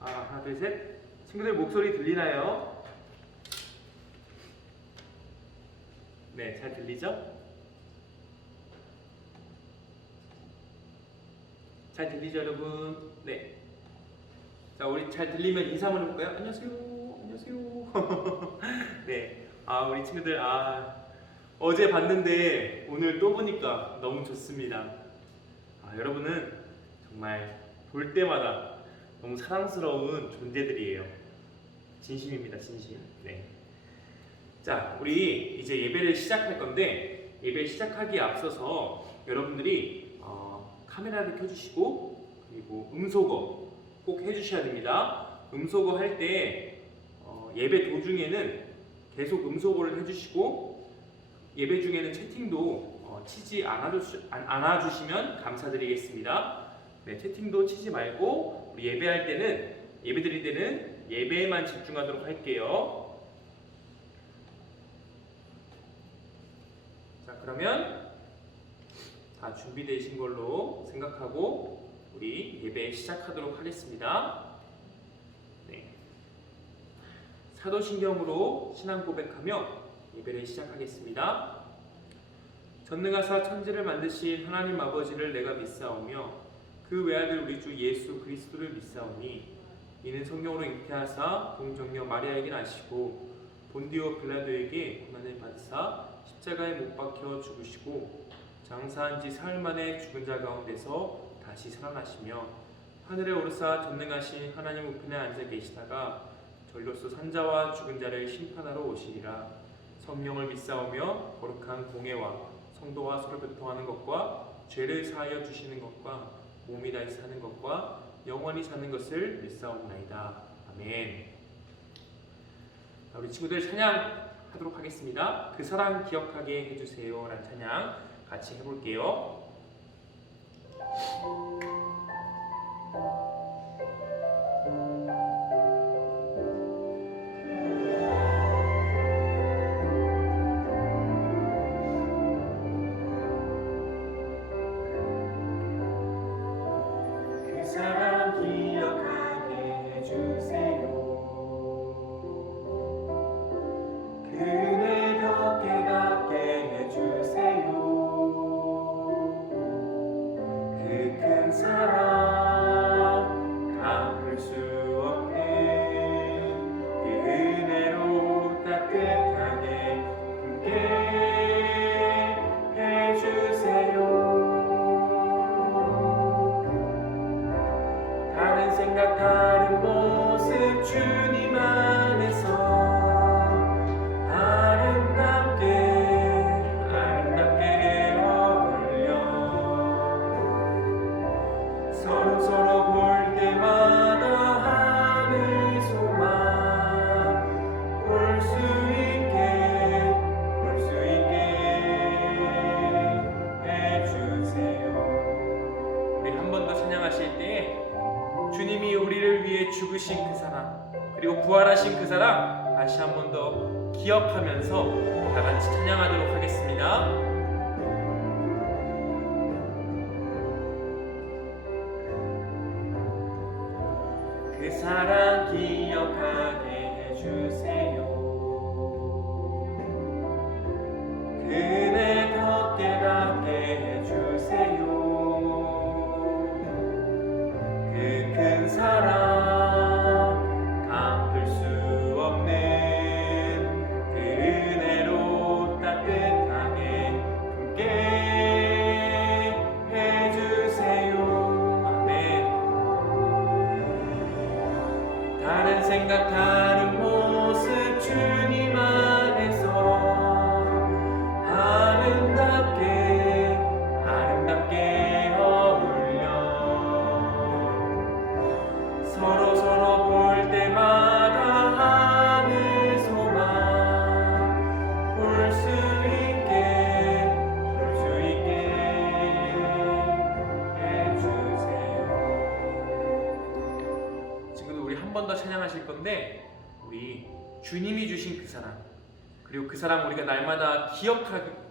하나, 둘, 셋. 친구들 목소리 들리나요? 네, 잘 들리죠? 잘 들리죠, 여러분? 네. 자, 우리 잘 들리면 인사 한번 해볼까요? 안녕하세요. 안녕하세요. 네. 우리 친구들, 어제 봤는데 오늘 또 보니까 너무 좋습니다. 여러분은 정말 볼 때마다 너무 사랑스러운 존재들이에요. 진심입니다, 진심. 네. 자, 우리 이제 예배를 시작할 건데, 예배 시작하기에 앞서서 여러분들이 카메라를 켜주시고, 그리고 음소거 꼭 해주셔야 됩니다. 음소거 할 때 예배 도중에는 계속 음소거를 해주시고, 예배 중에는 채팅도 치지 않아주시면 감사드리겠습니다. 네, 채팅도 치지 말고 우리 예배할 때는, 예배 드릴 때는 예배에만 집중하도록 할게요. 자, 그러면 다 준비되신 걸로 생각하고 우리 예배 시작하도록 하겠습니다. 네. 사도신경으로 신앙 고백하며 예배를 시작하겠습니다. 전능하사 천지를 만드신 하나님 아버지를 내가 믿사오며 그 외아들 우리 주 예수 그리스도를 믿사오니 이는 성령으로 잉태하사 동정녀 마리아에게 나시고 본디오 빌라도에게 고난을 받으사 십자가에 못 박혀 죽으시고 장사한 지 사흘 만에 죽은 자 가운데서 다시 살아나시며 하늘에 오르사 전능하신 하나님 우편에 앉아 계시다가 전로서 산자와 죽은 자를 심판하러 오시리라. 성령을 믿사오며 거룩한 공예와 성도와 서로 교통하는 것과 죄를 사하여 주시는 것과 몸이 다시 사는 것과 영원히 사는 것을 믿사옵나이다. 아멘. 우리 친구들 찬양하도록 하겠습니다. 그 사랑 기억하게 해주세요 라는 찬양 같이 해볼게요. 그 사랑 기억하게 해주세요. 그 은혜 더 깨닫게 해주세요. 그 큰 사랑 갚을 수 없는 그 은혜로 따뜻하게 함께 해주세요. 다른 생각 다른 모습 주님 안에서 아름답게 어울려 서로 볼 때마다 하늘 소망 볼 수 있게 해주세요. 우리 한 번 더 찬양하실 때 주님이 우리를 위해 죽으신 그 사랑, 그리고 부활하신 그 사랑 다시 한 번 더 기억하면서 다 같이 찬양하도록 하겠습니다. 그 사랑 기억하게 해주세요. 그 은혜 더 깨닫게 해주세요. 그 큰 사랑 갚을 수 없는 그 은혜로 따뜻하게 함께 해주세요. 아멘. 다른 생각 다른 모습 주님 안에서 아름답게 어울려 서로 볼 때마다 하늘 소망 볼 수 있게 해주세요. 지금도 우리 한 번 더 찬양하실 건데, 우리 주님이 주신 그 사랑, 그리고 그 사랑 우리가 날마다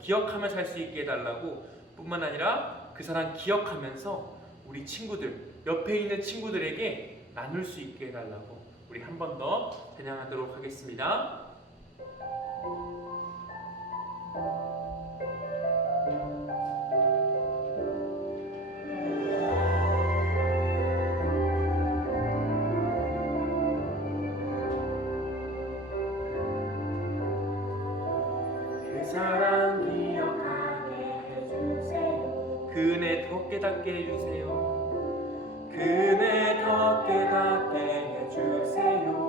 기억하며 살 수 있게 해달라고 뿐만 아니라 그 사랑 기억하면서 우리 친구들, 옆에 있는 친구들에게 나눌 수 있게 해달라고 우리 한 번 더 찬양하도록 하겠습니다. 그 사랑 기억하게 해주세요. 그 은혜 더 깨닫게 해주세요. 그 은혜 더 깨닫게 해주세요.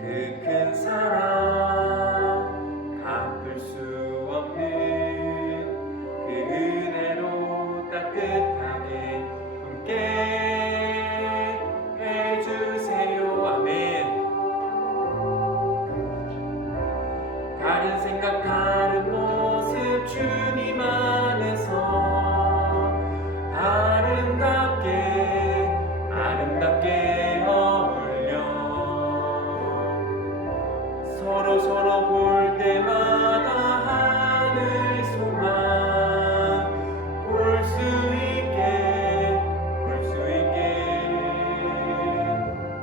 그 큰 사랑 갚을 수 없는 그 은혜로 따뜻하게 함께 해주세요. 아멘. 다른 생각 다른 모습 주님 안에서 아름답게 어울려 서로 볼 때마다 하늘 소망 볼 수 있게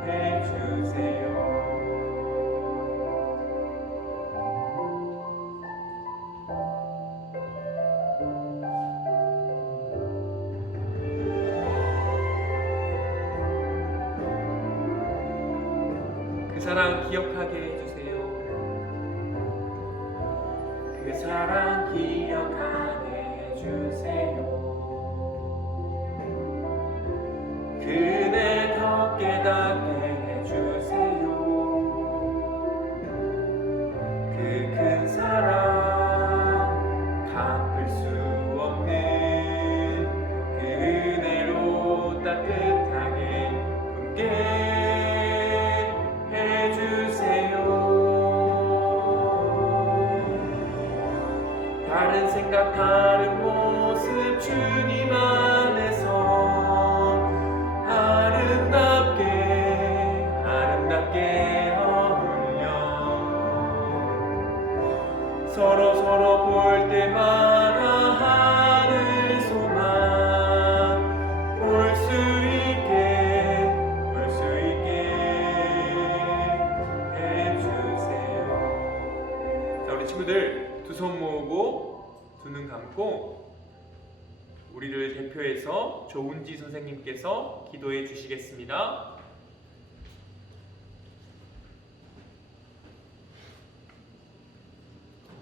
해주세요. 그 사랑 기억하게 해주세요. 그 사랑 기억하게 해주세요. 그 은혜 더 깨닫게 해주세요. 그 큰 사랑 갚을 수 없는 그 은혜로 따뜻하게 함께 다른 생각 다른 모습 주님 안에서 아름답게 어울려 서로 볼 때마다 하늘 소망 볼 수 있게 해주세요. 자, 우리 친구들 두 손 모으고 두 눈 감고 우리를 대표해서 조은지 선생님께서 기도해 주시겠습니다.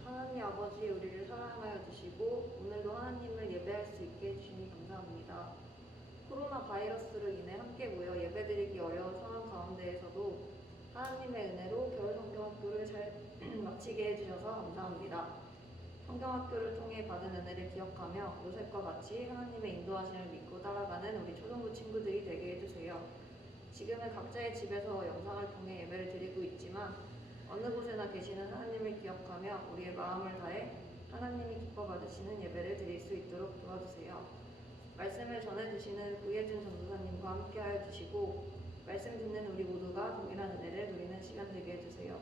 하나님 아버지, 우리를 사랑하여 주시고 오늘도 하나님을 예배할 수 있게 해주시니 감사합니다. 코로나 바이러스로 인해 함께 모여 예배드리기 어려운 상황 가운데에서도 하나님의 은혜로 겨울 성경학교를 잘 마치게 해주셔서 감사합니다. 성경학교를 통해 받은 은혜를 기억하며 요셉과 같이 하나님의 인도하심을 믿고 따라가는 우리 초등부 친구들이 되게 해주세요. 지금은 각자의 집에서 영상을 통해 예배를 드리고 있지만 어느 곳에나 계시는 하나님을 기억하며 우리의 마음을 다해 하나님이 기뻐 받으시는 예배를 드릴 수 있도록 도와주세요. 말씀을 전해 주시는 구예준 전도사님과 함께하여 주시고 말씀 듣는 우리 모두가 동일한 은혜를 누리는 시간 되게 해주세요.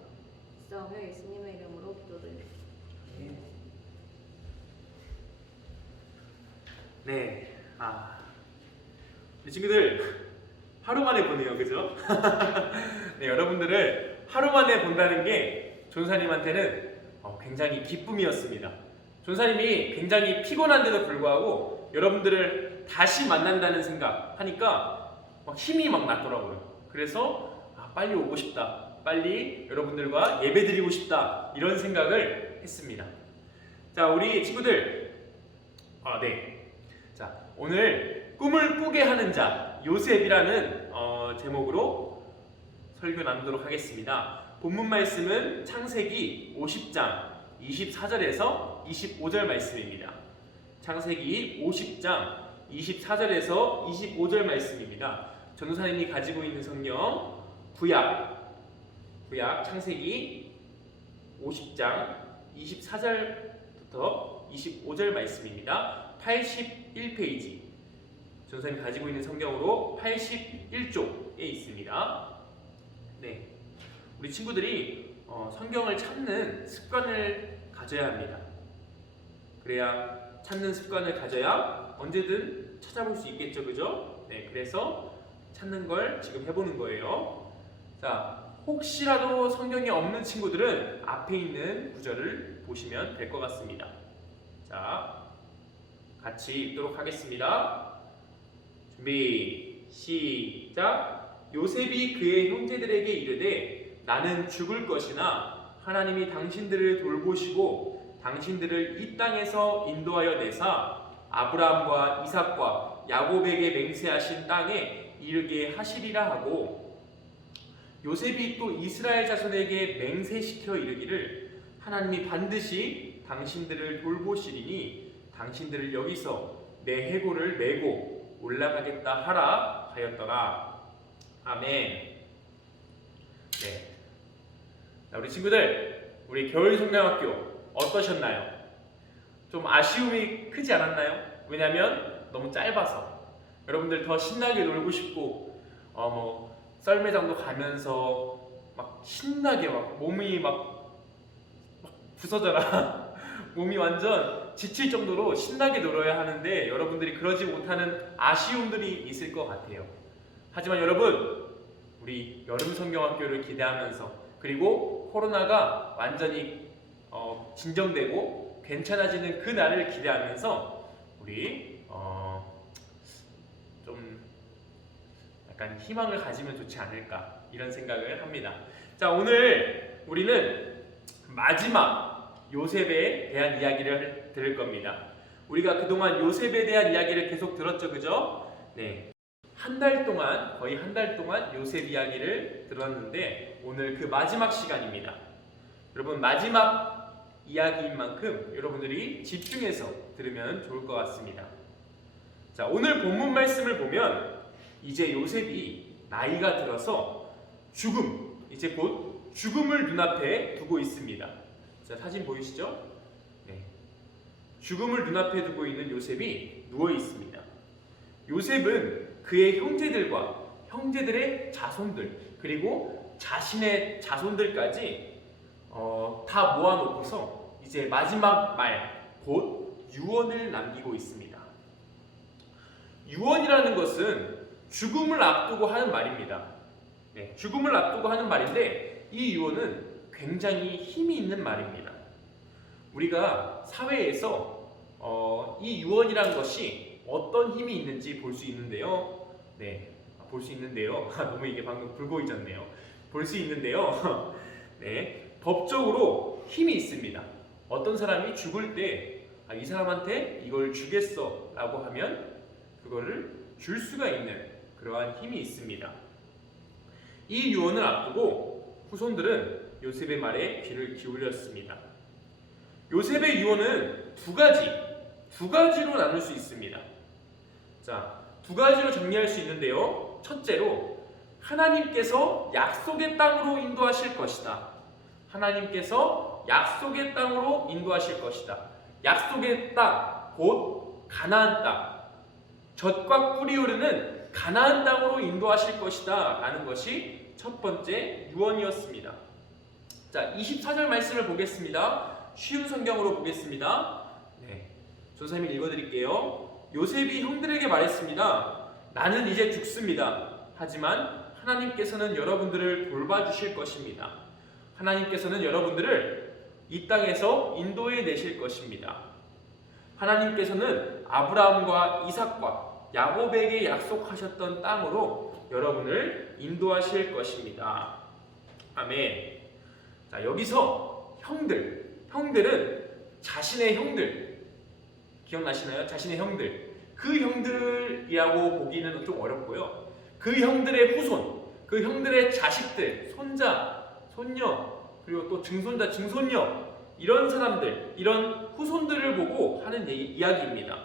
기도하며 예수님의 이름으로 기도드립니다. 네, 우리 친구들 하루 만에 보네요, 그죠? 네, 여러분들을 하루 만에 본다는 게 존사님한테는 굉장히 기쁨이었습니다. 존사님이 굉장히 피곤한데도 불구하고 여러분들을 다시 만난다는 생각 하니까 힘이 막 났더라고요. 그래서 빨리 오고 싶다, 빨리 여러분들과 예배드리고 싶다, 이런 생각을 했습니다. 자, 우리 친구들, 자, 오늘 꿈을 꾸게 하는 자 요셉이라는 제목으로 설교 나누도록 하겠습니다. 본문 말씀은 창세기 50장 24절에서 25절 말씀입니다. 창세기 50장 24절에서 25절 말씀입니다. 전도사님이 가지고 있는 성경 구약 창세기 50장 24절부터 25절 말씀입니다. 81페이지 전도사님 가지고 있는 성경으로 81쪽에 있습니다. 네, 우리 친구들이 성경을 찾는 습관을 가져야 합니다. 그래야 찾는 습관을 가져야 언제든 찾아볼 수 있겠죠, 그죠? 네, 그래서 찾는 걸 지금 해보는 거예요. 자, 혹시라도 성경에 없는 친구들은 앞에 있는 구절을 보시면 될 것 같습니다. 자, 같이 읽도록 하겠습니다. 준비, 시작. 요셉이 그의 형제들에게 이르되 나는 죽을 것이나 하나님이 당신들을 돌보시고 당신들을 이 땅에서 인도하여 내사 아브라함과 이삭과 야곱에게 맹세하신 땅에 이르게 하시리라 하고, 요셉이 또 이스라엘 자손에게 맹세시켜 이르기를 하나님이 반드시 당신들을 돌보시리니 당신들을 여기서 내 해골을 메고 올라가겠다 하라 하였더라. 아멘. 네. 자, 우리 친구들, 우리 겨울성경학교 어떠셨나요? 좀 아쉬움이 크지 않았나요? 왜냐면 너무 짧아서 여러분들 더 신나게 놀고 싶고 썰매장도 가면서 막 신나게 막 몸이 막 부서져라 몸이 완전 지칠 정도로 신나게 놀아야 하는데 여러분들이 그러지 못하는 아쉬움들이 있을 것 같아요. 하지만 여러분, 우리 여름성경학교를 기대하면서, 그리고 코로나가 완전히 진정되고 괜찮아지는 그 날을 기대하면서 우리 좀 약간 희망을 가지면 좋지 않을까, 이런 생각을 합니다. 자, 오늘 우리는 마지막 요셉에 대한 이야기를 들을 겁니다. 우리가 그동안 요셉에 대한 이야기를 계속 들었죠, 그죠? 네. 거의 한 달 동안 요셉 이야기를 들었는데 오늘 그 마지막 시간입니다. 여러분, 마지막 이야기인 만큼 여러분들이 집중해서 들으면 좋을 것 같습니다. 자, 오늘 본문 말씀을 보면 이제 요셉이 나이가 들어서 이제 곧 죽음을 눈앞에 두고 있습니다. 자, 사진 보이시죠? 네. 죽음을 눈앞에 두고 있는 요셉이 누워 있습니다. 요셉은 그의 형제들의 자손들, 그리고 자신의 자손들까지 다 모아놓고서 이제 마지막 말, 곧 유언을 남기고 있습니다. 유언이라는 것은 죽음을 앞두고 하는 말입니다. 네, 죽음을 앞두고 하는 말인데 이 유언은 굉장히 힘이 있는 말입니다. 우리가 사회에서 이 유언이라는 것이 어떤 힘이 있는지 볼 수 있는데요. 네, 볼 수 있는데요. 너무 이게 방금 불고 있었네요. 볼 수 있는데요. 네, 법적으로 힘이 있습니다. 어떤 사람이 죽을 때 이 사람한테 이걸 주겠어 라고 하면 그거를 줄 수가 있는 그러한 힘이 있습니다. 이 유언을 앞두고 후손들은 요셉의 말에 귀를 기울였습니다. 요셉의 유언은 두 가지로 나눌 수 있습니다. 자, 두 가지로 정리할 수 있는데요. 첫째로, 하나님께서 약속의 땅으로 인도하실 것이다. 하나님께서 약속의 땅으로 인도하실 것이다. 약속의 땅, 곧 가나안 땅, 젖과 꿀이 흐르는 가나안 땅으로 인도하실 것이다 라는 것이 첫 번째 유언이었습니다. 자, 24절 말씀을 보겠습니다. 쉬운 성경으로 보겠습니다. 네, 조사님 읽어드릴게요. 요셉이 형들에게 말했습니다. 나는 이제 죽습니다. 하지만 하나님께서는 여러분들을 돌봐주실 것입니다. 하나님께서는 여러분들을 이 땅에서 인도해 내실 것입니다. 하나님께서는 아브라함과 이삭과 야곱에게 약속하셨던 땅으로 여러분을 인도하실 것입니다. 아멘. 자, 여기서 형들은 자신의 형들, 기억나시나요? 자신의 형들. 그 형들이라고 보기는 좀 어렵고요. 그 형들의 후손, 그 형들의 자식들, 손자, 손녀, 그리고 또 증손자, 증손녀, 이런 사람들, 이런 후손들을 보고 하는 이야기입니다.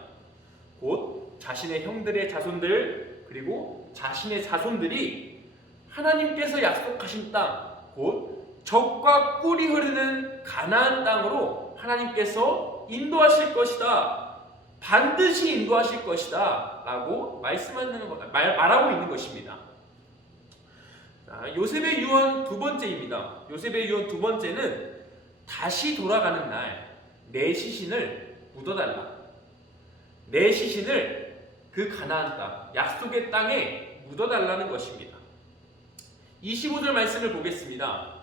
곧 자신의 형들의 자손들, 그리고 자신의 자손들이 하나님께서 약속하신 땅, 곧 젖과 꿀이 흐르는 가나안 땅으로 하나님께서 인도하실 것이다. 반드시 인도하실 것이다 라고 말하고 있는 것입니다. 자, 요셉의 유언 두 번째입니다. 요셉의 유언 두 번째는 다시 돌아가는 날 내 시신을 묻어달라. 내 시신을 그 가나안 땅, 약속의 땅에 묻어달라는 것입니다. 25절 말씀을 보겠습니다.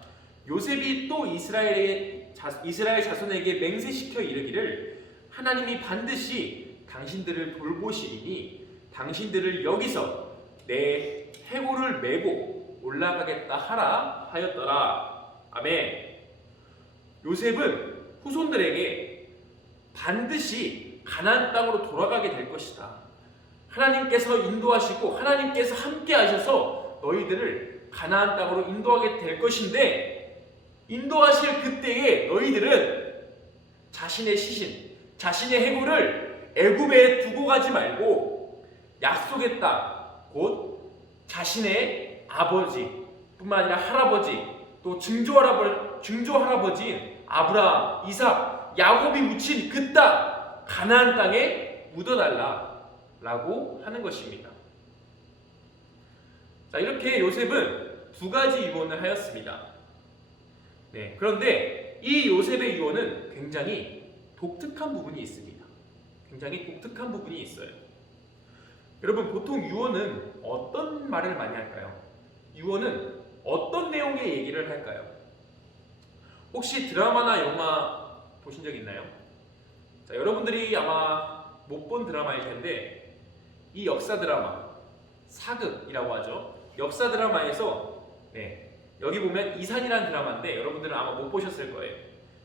요셉이 또 이스라엘 자손에게 맹세시켜 이르기를 하나님이 반드시 당신들을 돌보시리니 당신들을 여기서 내 해골을 메고 올라가겠다 하라 하였더라. 아멘. 요셉은 후손들에게 반드시 가나안 땅으로 돌아가게 될 것이다. 하나님께서 인도하시고 하나님께서 함께 하셔서 너희들을 가나안 땅으로 인도하게 될 것인데, 인도하실 그때에 너희들은 자신의 시신, 자신의 해골을 애굽에 두고 가지 말고 약속의 땅, 곧 자신의 아버지뿐만 아니라 할아버지, 또 증조할아버지인 아브라함, 이삭, 야곱이 묻힌 그 땅, 가나안 땅에 묻어달라라고 하는 것입니다. 자, 이렇게 요셉은 두 가지 유언을 하였습니다. 네, 그런데 이 요셉의 유언은 굉장히 독특한 부분이 있습니다. 굉장히 독특한 부분이 있어요. 여러분, 보통 유언은 어떤 말을 많이 할까요? 유언은 어떤 내용의 얘기를 할까요? 혹시 드라마나 영화 보신 적 있나요? 자, 여러분들이 아마 못 본 드라마일 텐데, 이 역사 드라마, 사극이라고 하죠. 역사 드라마에서 여기 보면 이산이라는 드라마인데 여러분들은 아마 못 보셨을 거예요.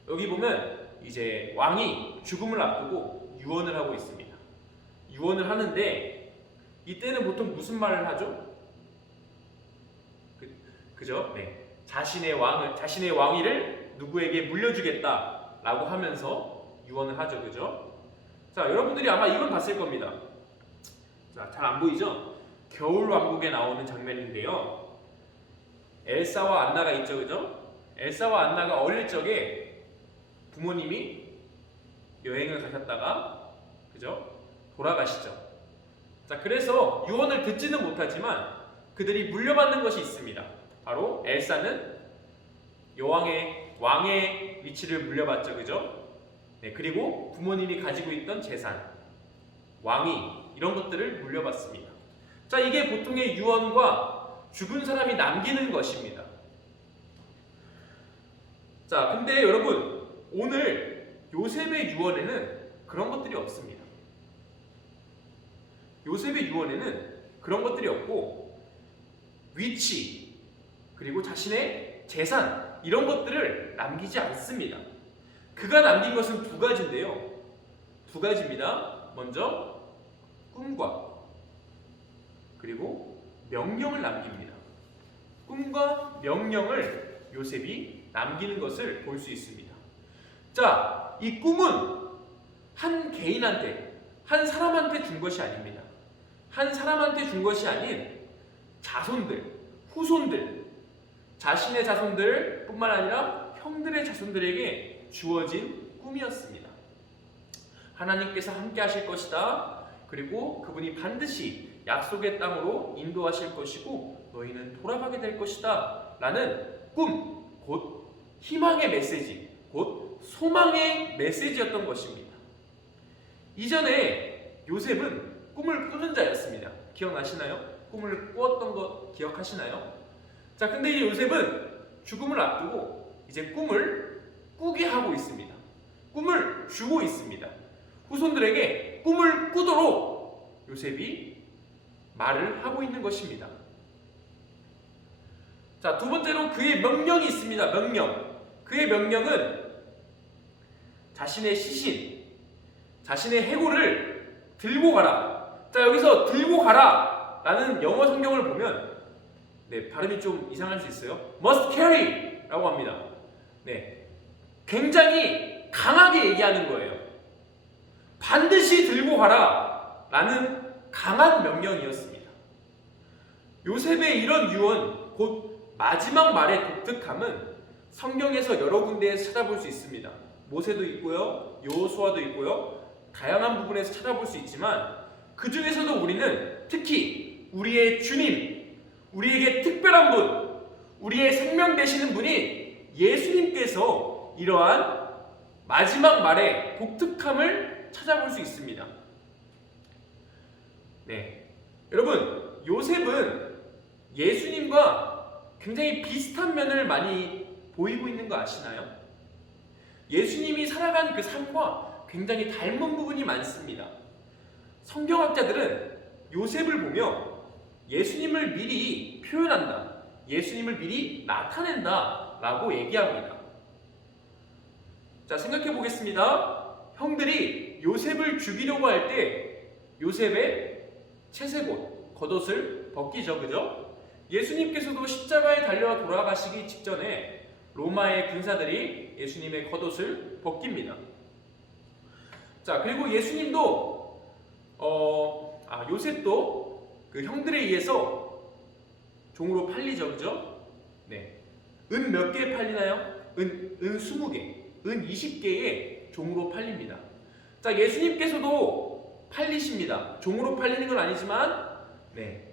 여기 보면 이제 왕이 죽음을 앞두고 유언을 하고 있습니다. 유언을 하는데 이때는 보통 무슨 말을 하죠? 그죠? 자신의 왕위를 누구에게 물려주겠다라고 하면서 유언을 하죠. 그죠? 자, 여러분들이 아마 이건 봤을 겁니다. 자, 잘 안 보이죠? 겨울왕국에 나오는 장면인데요. 엘사와 안나가 있죠. 그죠? 엘사와 안나가 어릴 적에 부모님이 여행을 가셨다가 그죠? 돌아가시죠. 자, 그래서 유언을 듣지는 못하지만 그들이 물려받는 것이 있습니다. 바로 엘사는 왕의 위치를 물려받죠. 그죠? 그리고 부모님이 가지고 있던 재산, 왕위, 이런 것들을 물려받습니다. 자, 이게 보통의 유언과 죽은 사람이 남기는 것입니다. 자, 근데 여러분, 오늘 요셉의 유언에는 그런 것들이 없습니다. 요셉의 유언에는 그런 것들이 없고, 위치, 그리고 자신의 재산, 이런 것들을 남기지 않습니다. 그가 남긴 것은 두 가지인데요. 두 가지입니다. 먼저 꿈과 그리고 명령을 남깁니다. 꿈과 명령을 요셉이 남기는 것을 볼 수 있습니다. 자, 이 꿈은 한 개인한테, 한 사람한테 준 것이 아닙니다. 한 사람한테 준 것이 아닌 자손들, 후손들, 자신의 자손들 뿐만 아니라 형들의 자손들에게 주어진 꿈이었습니다. 하나님께서 함께 하실 것이다. 그리고 그분이 반드시 약속의 땅으로 인도하실 것이고 너희는 돌아가게 될 것이다 라는 꿈, 곧 희망의 메시지, 곧 소망의 메시지였던 것입니다. 이전에 요셉은 꿈을 꾸는 자였습니다. 기억나시나요? 꿈을 꾸었던 것 기억하시나요? 자, 근데 이 요셉은 죽음을 앞두고 이제 꿈을 꾸게 하고 있습니다. 꿈을 주고 있습니다. 후손들에게 꿈을 꾸도록 요셉이 말을 하고 있는 것입니다. 자, 두 번째로 그의 명령이 있습니다. 명령. 그의 명령은 자신의 시신, 자신의 해골을 들고 가라. 자, 여기서 들고 가라 라는 영어 성경을 보면 발음이 좀 이상할 수 있어요. must carry 라고 합니다. 굉장히 강하게 얘기하는 거예요. 반드시 들고 가라 라는 강한 명령이었습니다. 요셉의 이런 유언, 곧 마지막 말의 독특함은 성경에서 여러 군데에서 찾아볼 수 있습니다. 모세도 있고요, 여호수아도 있고요, 다양한 부분에서 찾아볼 수 있지만 그 중에서도 우리는 특히 우리의 주님, 우리에게 특별한 분, 우리의 생명 되시는 분이 예수님께서 이러한 마지막 말의 독특함을 찾아볼 수 있습니다. 네. 여러분, 요셉은 예수님과 굉장히 비슷한 면을 많이 보이고 있는 거 아시나요? 예수님이 살아간 그 삶과 굉장히 닮은 부분이 많습니다. 성경학자들은 요셉을 보며 예수님을 미리 표현한다, 예수님을 미리 나타낸다 라고 얘기합니다. 자, 생각해 보겠습니다. 형들이 요셉을 죽이려고 할 때 요셉의 채색옷, 겉옷을 벗기죠, 그죠? 예수님께서도 십자가에 달려 돌아가시기 직전에 로마의 군사들이 예수님의 겉옷을 벗깁니다. 자, 그리고 예수님도 요셉도 그 형들에 의해서 종으로 팔리죠, 그죠? 네. 은 몇 개 팔리나요? 은 20개, 은 20개의 종으로 팔립니다. 자, 예수님께서도 팔리십니다. 종으로 팔리는 건 아니지만, 네,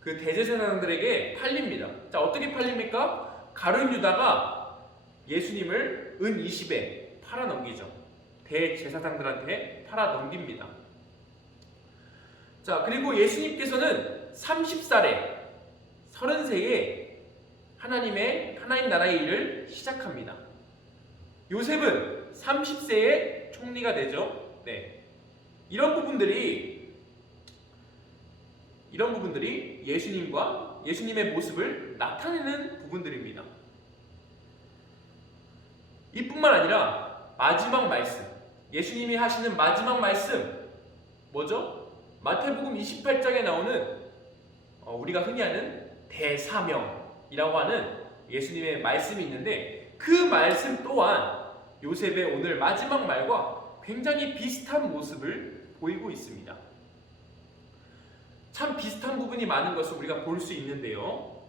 그 대제사장들에게 팔립니다. 자, 어떻게 팔립니까? 가룟 유다가 예수님을 은 20에 팔아 넘기죠. 대제사장들한테 팔아 넘깁니다. 자, 그리고 예수님께서는 30살에 30세에 하나님 나라의 일을 시작합니다. 요셉은 30세에 총리가 되죠. 네. 이런 부분들이 예수님과 예수님의 모습을 나타내는 부분들입니다. 이뿐만 아니라 마지막 말씀, 예수님이 하시는 마지막 말씀 뭐죠? 마태복음 28장에 나오는 우리가 흔히 하는 대사명이라고 하는 예수님의 말씀이 있는데, 그 말씀 또한 요셉의 오늘 마지막 말과 굉장히 비슷한 모습을 보이고 있습니다. 참 비슷한 부분이 많은 것을 우리가 볼 수 있는데요.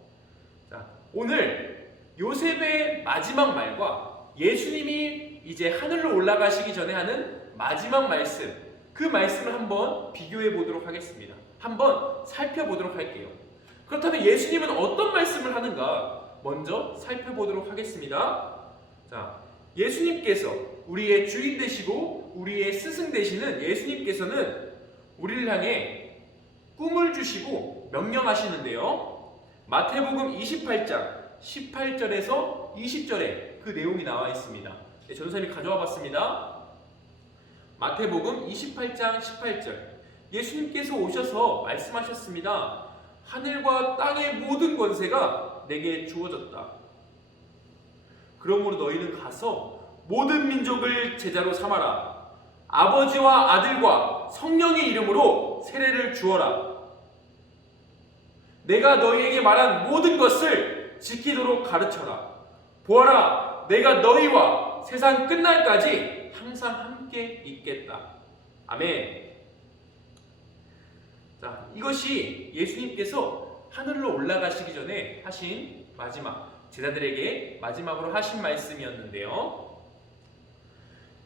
자, 오늘 요셉의 마지막 말과 예수님이 이제 하늘로 올라가시기 전에 하는 마지막 말씀, 그 말씀을 한번 비교해 보도록 하겠습니다. 한번 살펴보도록 할게요. 그렇다면 예수님은 어떤 말씀을 하는가 먼저 살펴보도록 하겠습니다. 자, 예수님께서 우리의 주인 되시고 우리의 스승 되시는 예수님께서는 우리를 향해 꿈을 주시고 명령하시는데요. 마태복음 28장 18절에서 20절에 그 내용이 나와 있습니다. 네, 전도사님이 가져와 봤습니다. 마태복음 28장 18절, 예수님께서 오셔서 말씀하셨습니다. 하늘과 땅의 모든 권세가 내게 주어졌다. 그러므로 너희는 가서 모든 민족을 제자로 삼아라. 아버지와 아들과 성령의 이름으로 세례를 주어라. 내가 너희에게 말한 모든 것을 지키도록 가르쳐라. 보아라, 내가 너희와 세상 끝날까지 항상 함께 있겠다. 아멘. 자, 이것이 예수님께서 하늘로 올라가시기 전에 하신 마지막, 제자들에게 마지막으로 하신 말씀이었는데요.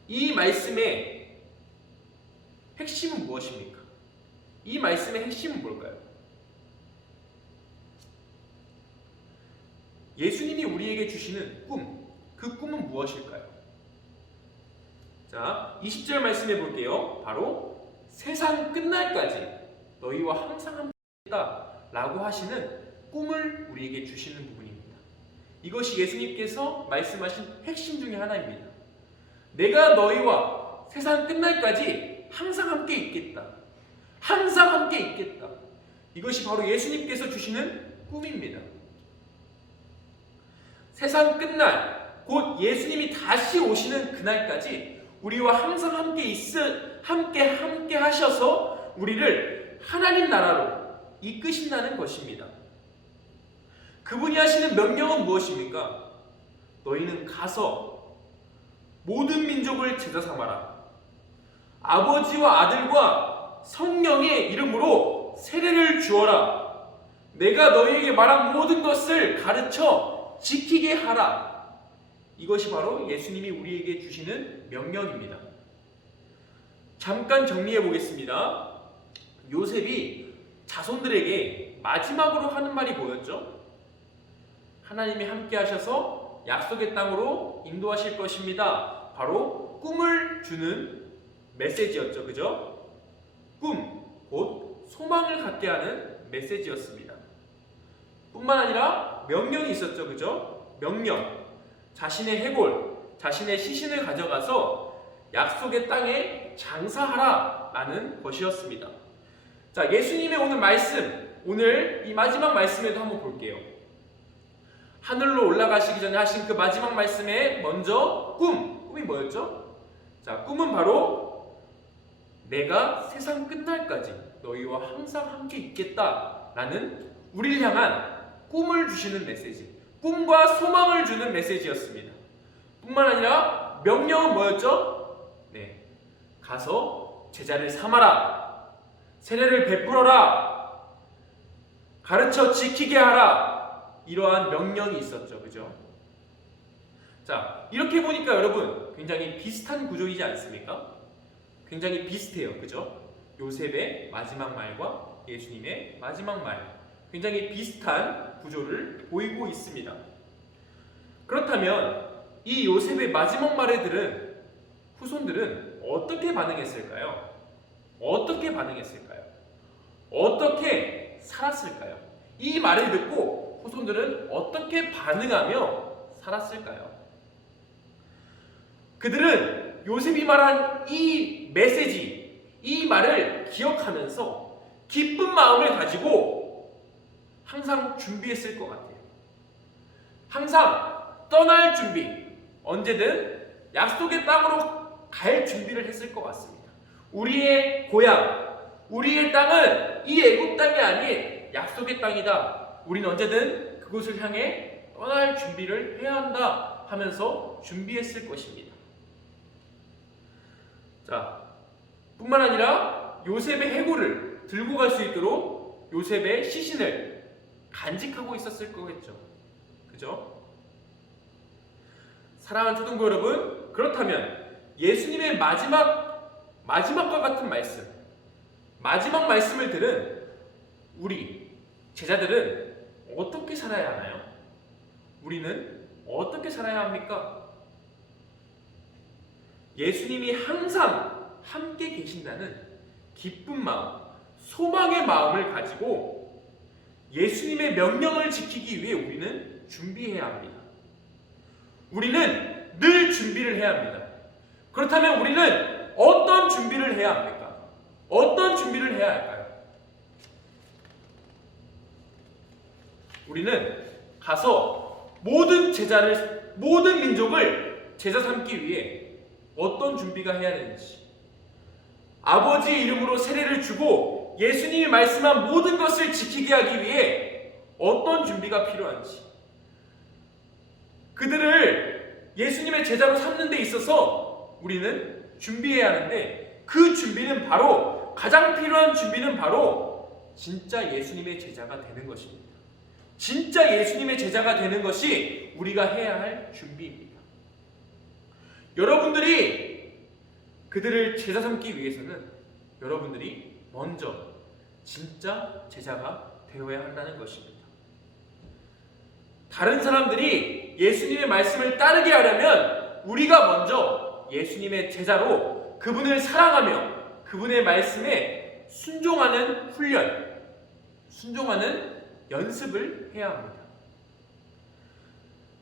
이 말씀의 핵심은 무엇입니까? 이 말씀의 핵심은 뭘까요? 예수님이 우리에게 주시는 꿈, 그 꿈은 무엇일까요? 자, 20절 말씀해 볼게요. 바로 세상 끝날까지 너희와 항상 함께 있다 라고 하시는 꿈을 우리에게 주시는 부분입니다. 이것이 예수님께서 말씀하신 핵심 중에 하나입니다. 내가 너희와 세상 끝날까지 항상 함께 있겠다. 항상 함께 있겠다. 이것이 바로 예수님께서 주시는 꿈입니다. 세상 끝날, 곧 예수님이 다시 오시는 그날까지 우리와 항상 함께 하셔서 우리를 하나님 나라로 이끄신다는 것입니다. 그분이 하시는 명령은 무엇입니까? 너희는 가서 모든 민족을 제자 삼아라. 아버지와 아들과 성령의 이름으로 세례를 주어라. 내가 너희에게 말한 모든 것을 가르쳐 지키게 하라. 이것이 바로 예수님이 우리에게 주시는 명령입니다. 잠깐 정리해 보겠습니다. 요셉이 자손들에게 마지막으로 하는 말이 뭐였죠? 하나님이 함께 하셔서 약속의 땅으로 인도하실 것입니다. 바로 꿈을 주는 메시지였죠. 그죠? 꿈, 곧 소망을 갖게 하는 메시지였습니다. 뿐만 아니라 명령이 있었죠. 그죠? 명령. 자신의 해골, 자신의 시신을 가져가서 약속의 땅에 장사하라 라는 것이었습니다. 자, 예수님의 오늘 말씀, 오늘 이 마지막 말씀에도 한번 볼게요. 하늘로 올라가시기 전에 하신 그 마지막 말씀에 먼저 꿈이 뭐였죠? 자, 꿈은 바로 내가 세상 끝날까지 너희와 항상 함께 있겠다라는 우리를 향한 꿈을 주시는 메시지, 꿈과 소망을 주는 메시지였습니다. 뿐만 아니라 명령은 뭐였죠? 네, 가서 제자를 삼아라, 세례를 베풀어라, 가르쳐 지키게 하라, 이러한 명령이 있었죠. 그죠? 자, 이렇게 보니까 여러분 굉장히 비슷한 구조이지 않습니까? 굉장히 비슷해요. 그죠? 요셉의 마지막 말과 예수님의 마지막 말, 굉장히 비슷한 구조를 보이고 있습니다. 그렇다면 이 요셉의 마지막 말에 들은 후손들은 어떻게 반응했을까요? 어떻게 반응했을까요? 어떻게 살았을까요? 이 말을 듣고 후손들은 어떻게 반응하며 살았을까요? 그들은 요셉이 말한 이 메시지, 이 말을 기억하면서 기쁜 마음을 가지고 항상 준비했을 것 같아요. 항상 떠날 준비, 언제든 약속의 땅으로 갈 준비를 했을 것 같습니다. 우리의 고향, 우리의 땅은 이 애굽 땅이 아닌 약속의 땅이다. 우리는 언제든 그곳을 향해 떠날 준비를 해야 한다 하면서 준비했을 것입니다. 자, 뿐만 아니라 요셉의 해골을 들고 갈 수 있도록 요셉의 시신을 간직하고 있었을 거겠죠. 그죠? 사랑하는 초등부 여러분, 그렇다면 예수님의 마지막과 같은 말씀, 마지막 말씀을 들은 우리 제자들은 어떻게 살아야 하나요? 우리는 어떻게 살아야 합니까? 예수님이 항상 함께 계신다는 기쁜 마음, 소망의 마음을 가지고 예수님의 명령을 지키기 위해 우리는 준비해야 합니다. 우리는 늘 준비를 해야 합니다. 그렇다면 우리는 어떤 준비를 해야 합니까? 어떤 준비를 해야 할까요? 우리는 가서 모든 민족을 제자 삼기 위해 어떤 준비가 해야 되는지, 아버지의 이름으로 세례를 주고 예수님이 말씀한 모든 것을 지키게 하기 위해 어떤 준비가 필요한지, 그들을 예수님의 제자로 삼는 데 있어서 우리는 준비해야 하는데, 그 준비는 바로, 가장 필요한 준비는 바로 진짜 예수님의 제자가 되는 것입니다. 진짜 예수님의 제자가 되는 것이 우리가 해야 할 준비입니다. 여러분들이 그들을 제자 삼기 위해서는 여러분들이 먼저 진짜 제자가 되어야 한다는 것입니다. 다른 사람들이 예수님의 말씀을 따르게 하려면 우리가 먼저 예수님의 제자로 그분을 사랑하며 그분의 말씀에 순종하는 훈련, 순종하는 연습을 해야 합니다.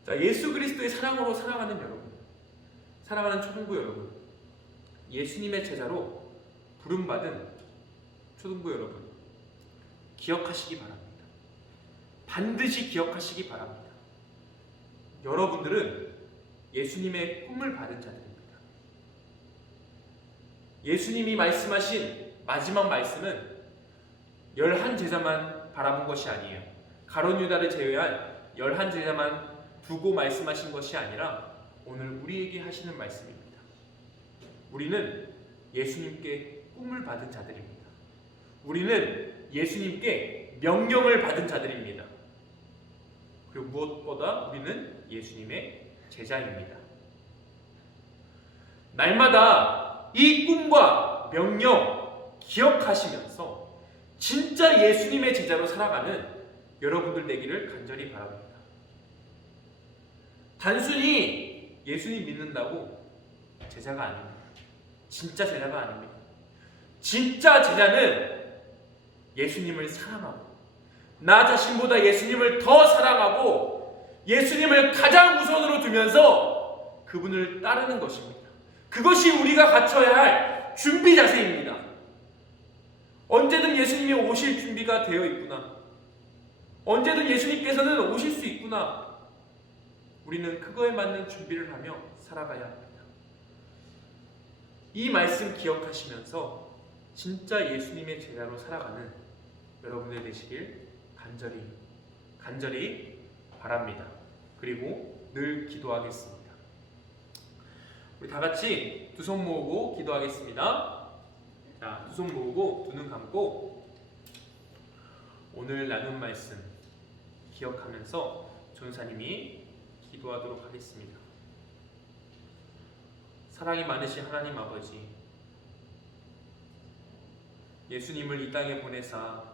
자, 예수 그리스도의 사랑으로 사랑하는 여러분, 사랑하는 초등부 여러분, 예수님의 제자로 부름받은 초등부 여러분, 기억하시기 바랍니다. 반드시 기억하시기 바랍니다. 여러분들은 예수님의 꿈을 받은 자들입니다. 예수님이 말씀하신 마지막 말씀은 11제자만 바라본 것이 아니에요. 가룟 유다를 제외한 11제자만 두고 말씀하신 것이 아니라 오늘 우리에게 하시는 말씀입니다. 우리는 예수님께 꿈을 받은 자들입니다. 우리는 예수님께 명령을 받은 자들입니다. 그리고 무엇보다 우리는 예수님의 제자입니다. 날마다 이 꿈과 명령 기억하시면서 진짜 예수님의 제자로 살아가는 여러분들 되기를 간절히 바랍니다. 단순히 예수님 믿는다고 제자가 아닙니다. 진짜 제자가 아닙니다. 진짜 제자는 예수님을 사랑하고 나 자신보다 예수님을 더 사랑하고 예수님을 가장 우선으로 두면서 그분을 따르는 것입니다. 그것이 우리가 갖춰야 할 준비 자세입니다. 언제든 예수님이 오실 준비가 되어 있구나. 언제든 예수님께서는 오실 수 있구나. 우리는 그거에 맞는 준비를 하며 살아가야 합니다. 이 말씀 기억하시면서 진짜 예수님의 제자로 살아가는 여러분들 되시길 간절히 바랍니다. 그리고 늘 기도하겠습니다. 우리 다 같이 두 손 모으고 기도하겠습니다. 자, 두 손 모으고 두 눈 감고 오늘 나눈 말씀 기억하면서 전사님이 기도하도록 하겠습니다. 사랑이 많으신 하나님 아버지, 예수님을 이 땅에 보내사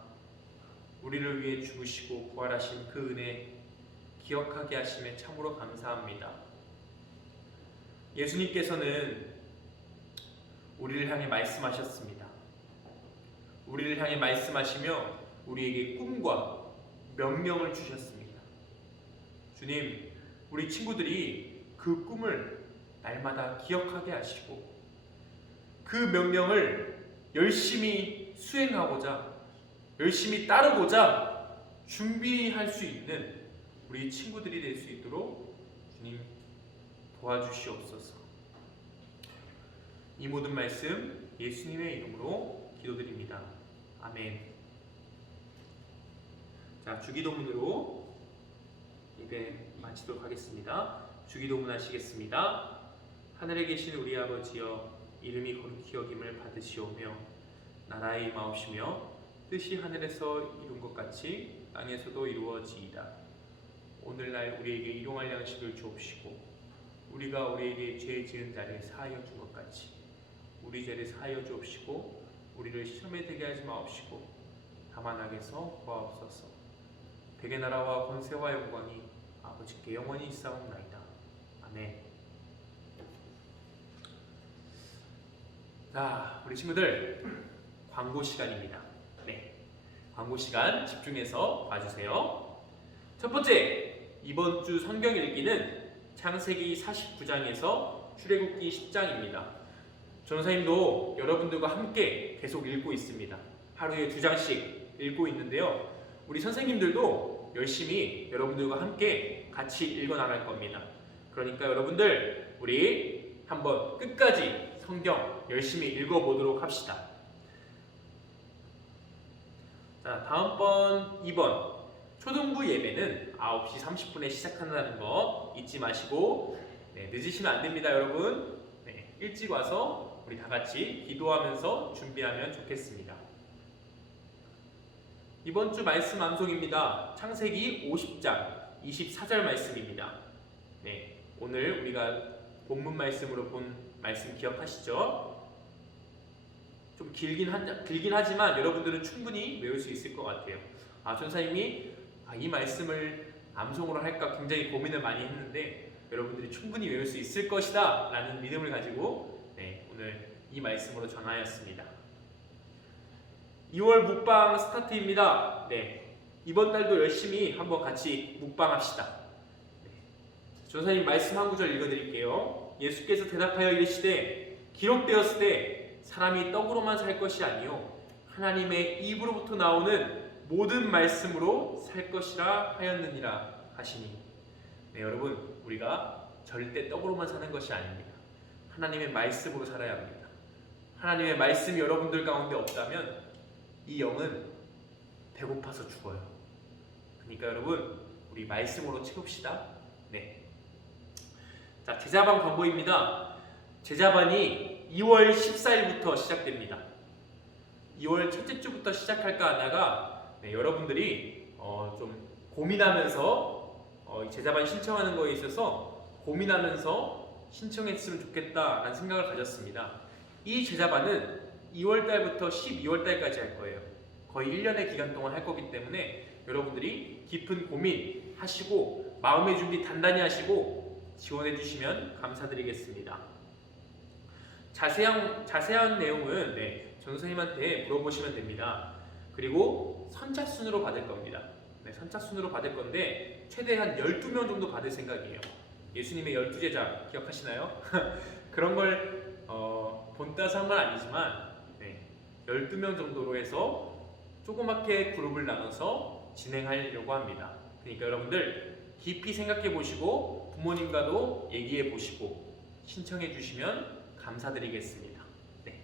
우리를 위해 죽으시고 부활하신 그 은혜 기억하게 하심에 참으로 감사합니다. 예수님께서는 우리를 향해 말씀하셨습니다. 우리를 향해 말씀하시며 우리에게 꿈과 명령을 주셨습니다. 주님, 우리 친구들이 그 꿈을 날마다 기억하게 하시고 그 명령을 열심히 수행하고자, 열심히 따르고자 준비할 수 있는 우리 친구들이 될 수 있도록 주님 도와주시옵소서. 이 모든 말씀 예수님의 이름으로 기도드립니다. 아멘. 자, 주기도문으로 예배 마치도록 하겠습니다. 주기도문 하시겠습니다. 하늘에 계신 우리 아버지여, 이름이 거룩히 여김을 받으시오며 나라의 임하옵시며 뜻이 하늘에서 이룬 것 같이 땅에서도 이루어지이다. 오늘날 우리에게 일용할 양식을 주옵시고 우리가 우리에게 죄 지은 자를 사하여 준 것 같이 우리 죄를 사하여 주옵시고 우리를 시험에 들게 하지 마옵시고 다만 악에서 구하옵소서. 백의 나라와 권세와 영광이 아버지께 영원히 있사옵나이다. 아멘. 자, 우리 친구들 광고 시간입니다. 네, 광고 시간 집중해서 봐주세요. 첫 번째, 이번 주 성경 읽기는 창세기 49장에서 출애굽기 10장입니다. 전사님도 여러분들과 함께 계속 읽고 있습니다. 하루에 2장씩 읽고 있는데요. 우리 선생님들도 열심히 여러분들과 함께 같이 읽어나갈 겁니다. 그러니까 여러분들 우리 한번 끝까지 성경 열심히 읽어보도록 합시다. 자, 다음번 2번 초등부 예배는 9시 30분에 시작한다는 거 잊지 마시고 늦으시면 안 됩니다, 여러분. 일찍 와서 우리 다 같이 기도하면서 준비하면 좋겠습니다. 이번 주 말씀 암송입니다. 창세기 50장 24절 말씀입니다. 네, 오늘 우리가 본문 말씀으로 본 말씀 기억하시죠? 좀 길긴 하지만 여러분들은 충분히 외울 수 있을 것 같아요. 전사님이 이 말씀을 암송으로 할까 굉장히 고민을 많이 했는데 여러분들이 충분히 외울 수 있을 것이다 라는 믿음을 가지고 오늘 이 말씀으로 전하였습니다. 2월 묵방 스타트입니다. 이번 달도 열심히 한번 같이 묵방합시다. 전사님 말씀 한 구절 읽어드릴게요. 예수께서 대답하여 이르시되 기록되었을 때 사람이 떡으로만 살 것이 아니요 하나님의 입으로부터 나오는 모든 말씀으로 살 것이라 하였느니라 하시니. 여러분, 우리가 절대 떡으로만 사는 것이 아닙니다. 하나님의 말씀으로 살아야 합니다. 하나님의 말씀이 여러분들 가운데 없다면 이 영은 배고파서 죽어요. 그러니까 여러분, 우리 말씀으로 채웁시다. 자, 제자반 광고입니다. 제자반이 2월 14일부터 시작됩니다. 2월 첫째 주부터 시작할까 하다가 여러분들이 좀 고민하면서 제자반 신청하는 거에 있어서 고민하면서 신청했으면 좋겠다라는 생각을 가졌습니다. 이 제자반은 2월 달부터 12월 달까지 할 거예요. 거의 1년의 기간 동안 할 거기 때문에 여러분들이 깊은 고민하시고 마음의 준비 단단히 하시고 지원해 주시면 감사드리겠습니다. 자세한 내용은 전선생님한테 물어보시면 됩니다. 그리고 선착순으로 받을 겁니다. 네, 선착순으로 받을 건데 최대한 12명 정도 받을 생각이에요. 예수님의 12제자 기억하시나요? 그런 걸 본따서 한 건 아니지만 12명 정도로 해서 조그맣게 그룹을 나눠서 진행하려고 합니다. 그러니까 여러분들 깊이 생각해 보시고 부모님과도 얘기해 보시고 신청해 주시면 감사드리겠습니다. 네.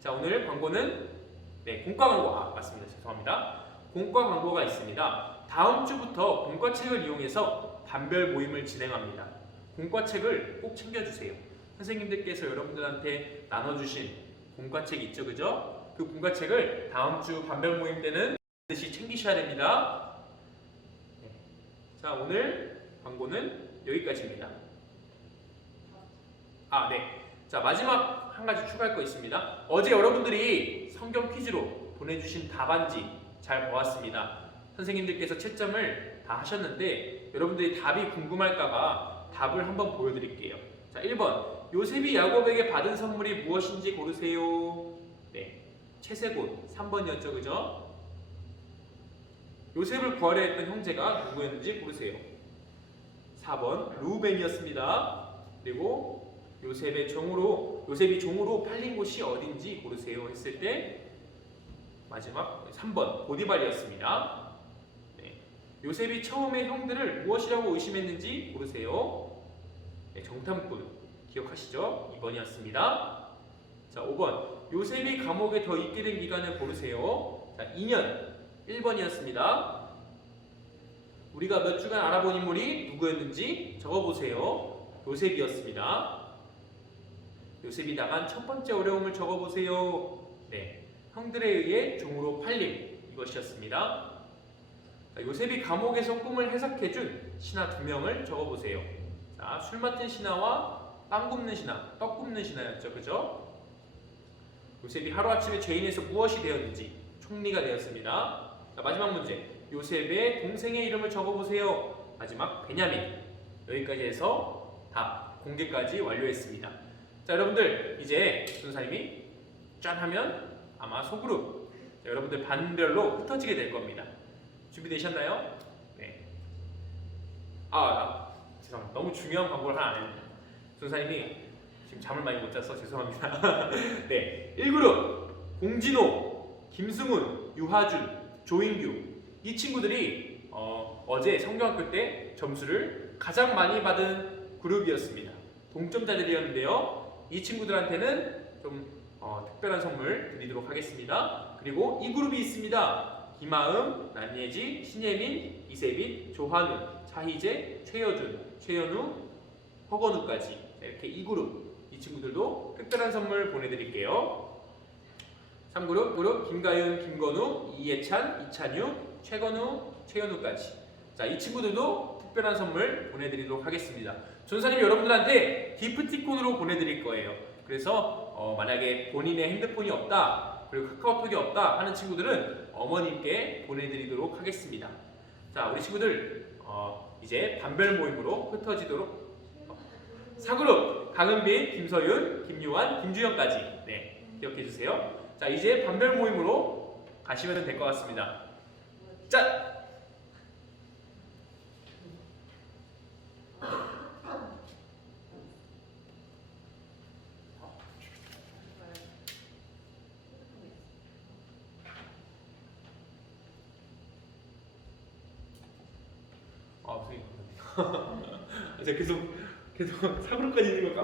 자, 오늘 광고는 공과 광고 맞습니다. 죄송합니다. 공과 광고가 있습니다. 다음 주부터 공과책을 이용해서 반별 모임을 진행합니다. 공과책을 꼭 챙겨주세요. 선생님들께서 여러분들한테 나눠주신 공과책 있죠, 그죠? 그 공과책을 다음 주 반별 모임 때는 반드시 챙기셔야 됩니다. 네. 자, 오늘 광고는 여기까지입니다. 네. 자, 마지막 한 가지 추가할 거 있습니다. 어제 여러분들이 성경 퀴즈로 보내주신 답안지 잘 보았습니다. 선생님들께서 채점을 다 하셨는데 여러분들이 답이 궁금할까봐 답을 한번 보여드릴게요. 자, 1번 요셉이 야곱에게 받은 선물이 무엇인지 고르세요. 네, 채세곶 3번이었죠, 그죠? 요셉을 구하려 했던 형제가 누구였는지 고르세요. 4번 루벤이었습니다. 그리고 요셉이 종으로 팔린 곳이 어딘지 고르세요 했을 때 마지막 3번 보디발이었습니다. 네. 요셉이 처음에 형들을 무엇이라고 의심했는지 고르세요. 네, 정탐꾼 기억하시죠? 2번이었습니다. 자, 5번 요셉이 감옥에 더 있게 된 기간을 고르세요. 자, 2년 1번이었습니다. 우리가 몇 주간 알아본 인물이 누구였는지 적어보세요. 요셉이었습니다. 요셉이 당한 첫 번째 어려움을 적어보세요. 네, 형들에 의해 종으로 팔림 이것이었습니다. 자, 요셉이 감옥에서 꿈을 해석해준 신하 2명을 적어보세요. 자, 술 맡은 신하와 빵 굽는 신하, 떡 굽는 신하였죠, 그죠? 요셉이 하루아침에 죄인에서 무엇이 되었는지 총리가 되었습니다. 자, 마지막 문제 요셉의 동생의 이름을 적어보세요. 마지막 베냐민. 여기까지 해서 다 공개까지 완료했습니다. 자, 여러분들 이제 전사님이 짠 하면 아마 소그룹 여러분들 반별로 흩어지게 될 겁니다. 준비되셨나요? 네. 죄송합니다. 너무 중요한 광고를 하나 안 했네요. 전사님이 지금 잠을 많이 못 자서 죄송합니다. 네, 1그룹 공진호, 김승훈, 유하준, 조인규 이 친구들이 어제 성경학교 때 점수를 가장 많이 받은 그룹이었습니다. 동점자들이었는데요. 이 친구들한테는 좀 특별한 선물 드리도록 하겠습니다. 그리고 이 그룹이 있습니다. 김아음, 난예지, 신예민, 이세빈, 조한우, 차희재, 최여준, 최연우, 허건우까지 이렇게 이 그룹 이 친구들도 특별한 선물 보내드릴게요. 3그룹 김가윤, 김건우, 이예찬, 이찬유, 최건우, 최현우까지 자, 이 친구들도 특별한 선물 보내드리도록 하겠습니다. 전사님이 여러분들한테 기프티콘으로 보내드릴 거예요. 그래서 만약에 본인의 핸드폰이 없다 그리고 카카오톡이 없다 하는 친구들은 어머님께 보내드리도록 하겠습니다. 자, 우리 친구들 이제 반별 모임으로 흩어지도록 4그룹 강은빈, 김서윤, 김유환, 김주영까지 기억해주세요. 자, 이제 반별 모임으로 가시면 될 것 같습니다. 짠! 선생님 감사합니다. 제가 계속 4그룹까지 있는 걸까?